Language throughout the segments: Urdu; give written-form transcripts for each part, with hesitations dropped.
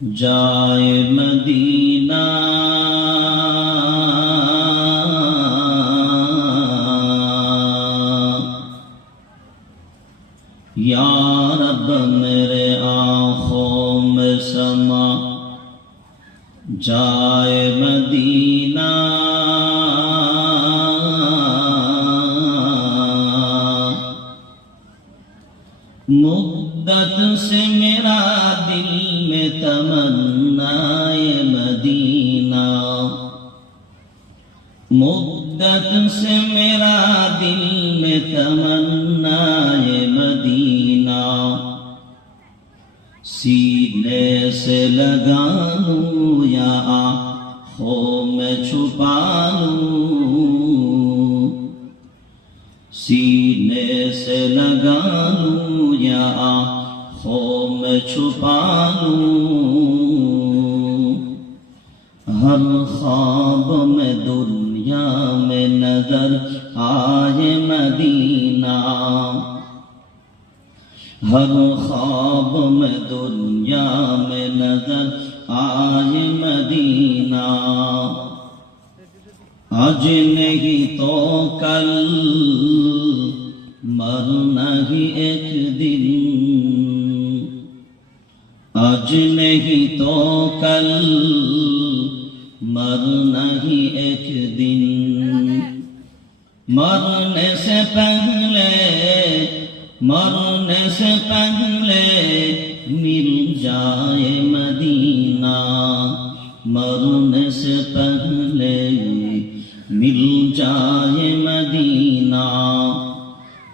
جائے مدینہ یا رب میرے آنکھوں میں سما جائے مدینہ مدت سے میرا دل میں تمنا مدینہ مدت سے میرا دل میں تمنا مدینہ سینے سے لگا لوں یا آنکھوں میں چھپا لوں سینے سے لگا لوں یا آنکھوں میں چھپا لوں ہر خواب میں دنیا میں نظر آئے مدینہ ہر خواب میں دنیا میں نظر آئے مدینہ آج نہیں تو کل مرنا ہی ایک دن آج نہیں تو کل مرنا ہی ایک دن مرنے سے پہلے مل جائے مدینہ مرنے سے پہلے مل جائے مدینہ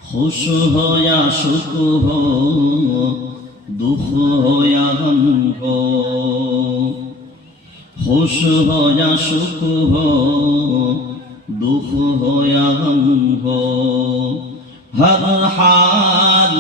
خوش ہو یا شک ہو دکھ ہو یا غم ہو خوش ہو یا شک ہو دکھ ہو یا غم ہو ہر حال